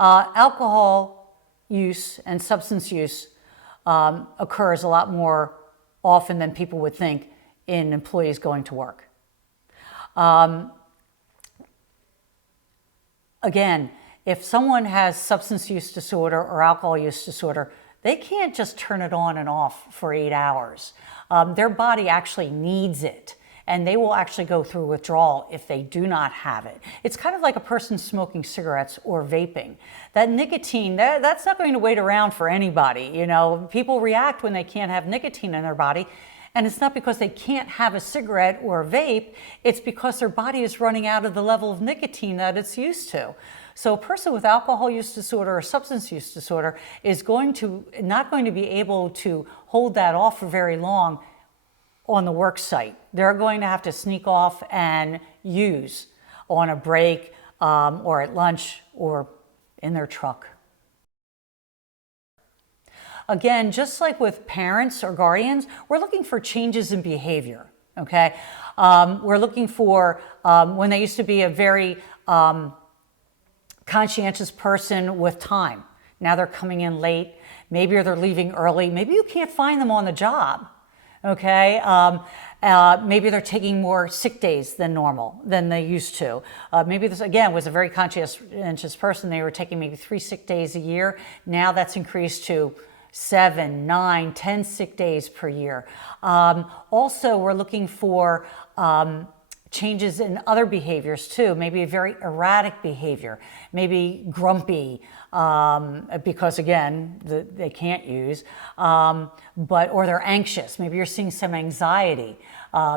Alcohol use and substance use occurs a lot more often than people would think in employees going to work. Again, if someone has substance use disorder or alcohol use disorder, they can't just turn it on and off for 8 hours. Their body actually needs it, and they will actually go through withdrawal if they do not have it. It's kind of like a person smoking cigarettes or vaping. That nicotine, that's not going to wait around for anybody. You know, people react when they can't have nicotine in their body, and it's not because they can't have a cigarette or a vape, it's because their body is running out of the level of nicotine that it's used to. So a person with alcohol use disorder or substance use disorder is not going to be able to hold that off for very long on the work site. They're going to have to sneak off and use on a break or at lunch or in their truck. Again, just like with parents or guardians, we're looking for changes in behavior, okay? We're looking for, when they used to be a very conscientious person with time, now they're coming in late, maybe they're leaving early, maybe you can't find them on the job, okay? Maybe they're taking more sick days than normal, than they used to. Maybe this, again, was a very conscientious person, they were taking maybe 3 sick days a year, now that's increased to 7, 9, 10 sick days per year. Also, we're looking for changes in other behaviors too, maybe a very erratic behavior, maybe grumpy, because again, they can't use, or they're anxious. Maybe you're seeing some anxiety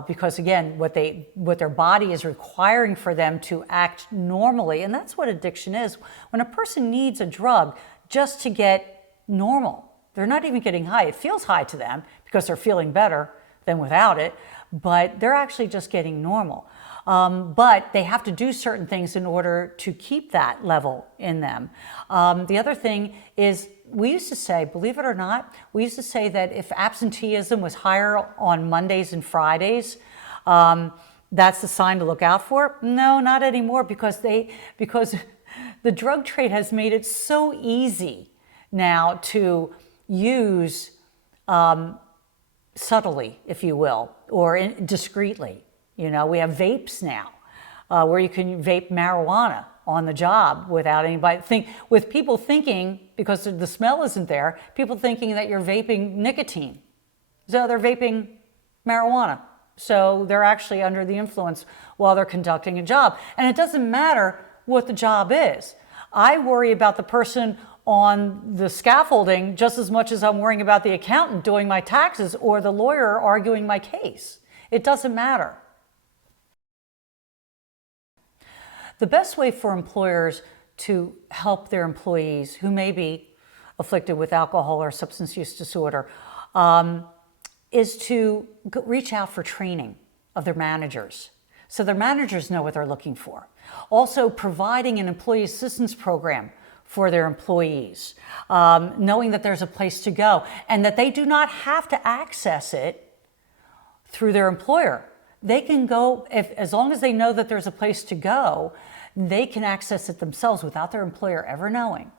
because again, what their body is requiring for them to act normally, and that's what addiction is. When a person needs a drug just to get normal, they're not even getting high. It feels high to them because they're feeling better than without it, but they're actually just getting normal. But they have to do certain things in order to keep that level in them. The other thing is, we used to say, believe it or not, we used to say that if absenteeism was higher on Mondays and Fridays, that's the sign to look out for. No, not anymore, because the drug trade has made it so easy now to use subtly, if you will, or discreetly. You know, we have vapes now where you can vape marijuana on the job without anybody with people thinking, because the smell isn't there, people thinking that you're vaping nicotine. So they're vaping marijuana. So they're actually under the influence while they're conducting a job. And it doesn't matter what the job is. I worry about the person on the scaffolding just as much as I'm worrying about the accountant doing my taxes or the lawyer arguing my case. It doesn't matter. The best way for employers to help their employees who may be afflicted with alcohol or substance use disorder is to reach out for training of their managers, so their managers know what they're looking for. Also, providing an employee assistance program for their employees, knowing that there's a place to go and that they do not have to access it through their employer. They can go, as long as they know that there's a place to go, they can access it themselves without their employer ever knowing.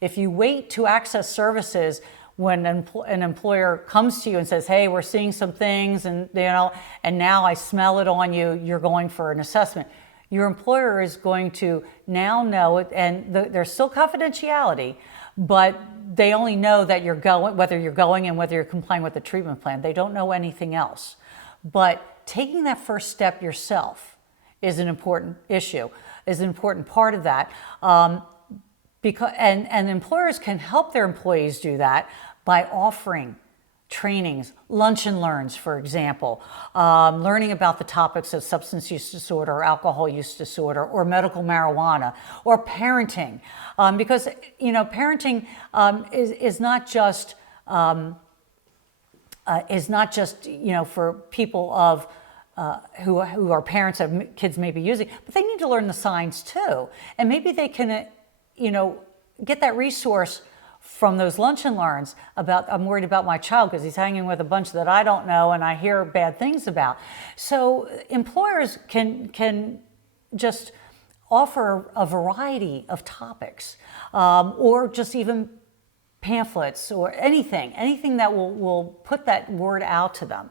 If you wait to access services when an employer comes to you and says, hey, we're seeing some things and now I smell it on you, you're going for an assessment. Your employer is going to now know it, and there's still confidentiality, but they only know that you're going, whether you're going and whether you're complying with the treatment plan. They don't know anything else. But taking that first step yourself is an important issue, is an important part of that. Because employers can help their employees do that by offering trainings, lunch and learns, for example, learning about the topics of substance use disorder or alcohol use disorder or medical marijuana or parenting, because parenting is not just for people of who are parents of kids may be using, but they need to learn the signs too, and maybe they can get that resource from those lunch and learns about, I'm worried about my child because he's hanging with a bunch that I don't know and I hear bad things about. So employers can just offer a variety of topics, or just even pamphlets or anything that will put that word out to them.